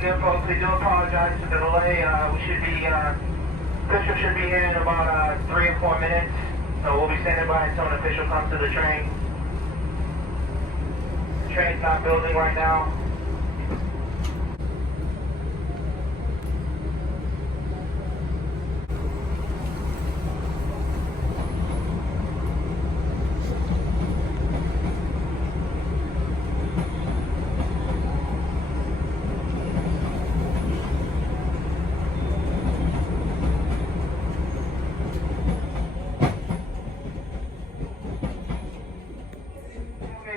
again, folks. We do apologize for the delay. Official should be here in about 3 or 4 minutes. So we'll be standing by until an official comes to the train. The train's not building right now.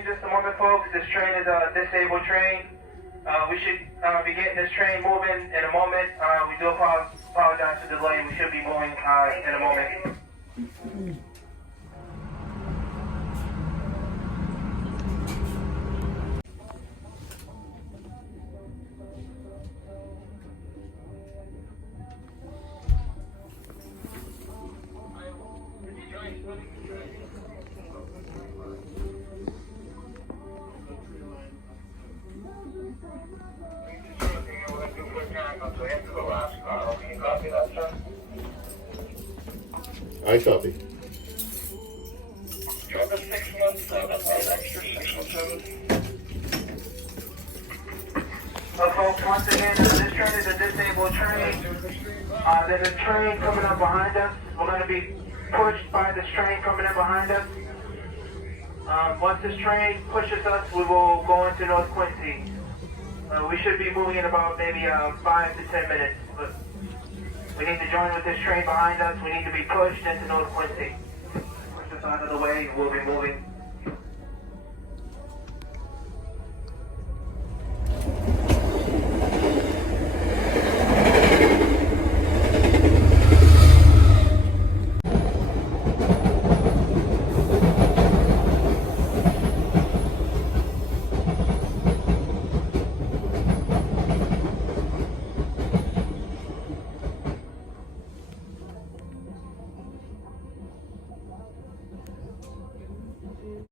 Just a moment, folks. This train is a disabled train. We should be getting this train moving in a moment. We do apologize for the delay. We should be moving in a moment. I copy. You have a 617, extra 617. So, folks, once again, this train is a disabled train. There's a train coming up behind us. We're going to be pushed by this train coming up behind us. Once this train pushes us, we will go into North Quincy. We should be moving in about maybe 5 to 10 minutes. But we need to join with this train behind us. We need to be pushed into North Quincy. Push us out of the way, we'll be moving.